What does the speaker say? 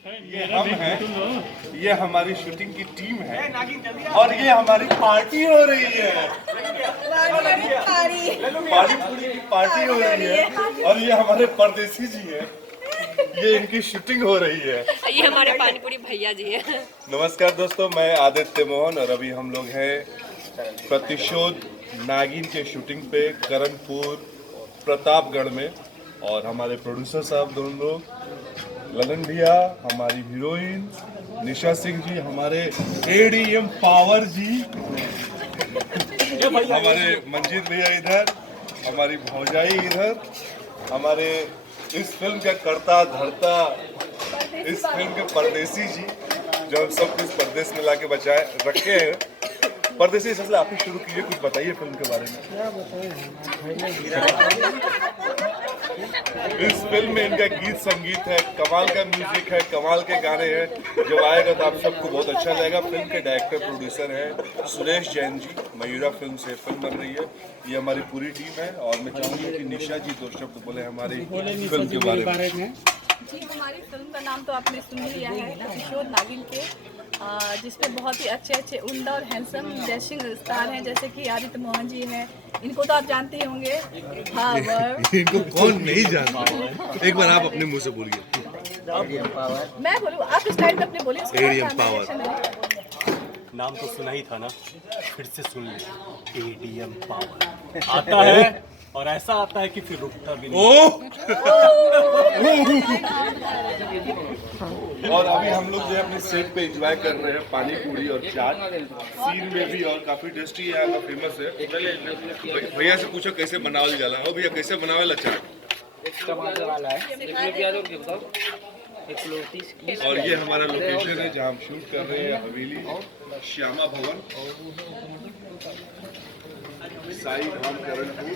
ये हम हैं, ये हमारी शूटिंग की टीम है और ये हमारी पार्टी हो रही है। पानी पूरी की पार्टी हो रही है और ये हमारे परदेसी जी हैं, ये इनकी शूटिंग हो रही है। ये हमारे पानीपुरी भैया जी है। नमस्कार दोस्तों, मैं आदित्य मोहन और अभी हम लोग हैं प्रतिशोध नागिन के शूटिंग पे करणपुर प्रतापगढ़ में। और हमारे प्रोड्यूसर साहब दोनों लोग, ललन भैया, हमारी हीरोइन निशा सिंह जी, हमारे एडीएम पावर जी, हमारे मंजीत भैया इधर, हमारी भौजाई इधर, हमारे इस फिल्म का करता धरता, इस फिल्म के परदेसी जी जो हम सब कुछ परदेश में लाके बचाए रखे हैं। परदेसी सबसे आप ही शुरू कीजिए, कुछ बताइए फिल्म के बारे में। क्या बताएं? इस फिल्म में इनका गीत संगीत है, कमाल का म्यूजिक है, कमाल के गाने हैं। जब आएगा तो आप सबको बहुत अच्छा लगेगा। फिल्म के डायरेक्टर प्रोड्यूसर हैं सुरेश जैन जी, मयूरा फिल्म से फिल्म बन रही है। ये हमारी पूरी टीम है और मैं चाहूंगा कि निशा जी दो शब्द बोले हमारी फिल्म के बारे में। जी, हमारी फिल्म का नाम तो आपने सुन ही लिया है, प्रतिशोध नागिन के, जिसमें बहुत ही अच्छे अच्छे उम्दा और हैंडसम डैशिंग स्टार हैं, जैसे कि आदित्य मोहन जी हैं। इनको तो आप जानते ही होंगे। इनको कौन नहीं जानता, एक बार आप अपने मुंह से बोलिए। मैं बोलूँ, आप इस टाइम पे अपने बोलिए। ADM power. नाम तो सुना ही था ना, फिर से सुन ले। एडीएम पावर आता है और ऐसा आता है कि फिर रुकता भी नहीं। और अभी हम लोग जो है अपने सेट पे एंजॉय कर रहे हैं पानी पूरी और चाट सीन में भी, और काफी टेस्टी है, यहाँ का फेमस है। भैया से पूछो कैसे बनावल जाला। हो भैया, कैसे बनावेला चाट? एक टमाटर वाला है, एक प्याज और बताओ, एक किलो 30। और ये हमारा लोकेशन है जहाँ हम शूट कर रहे हैं, हवेली श्यामा भवन, साई धाम करणपुर।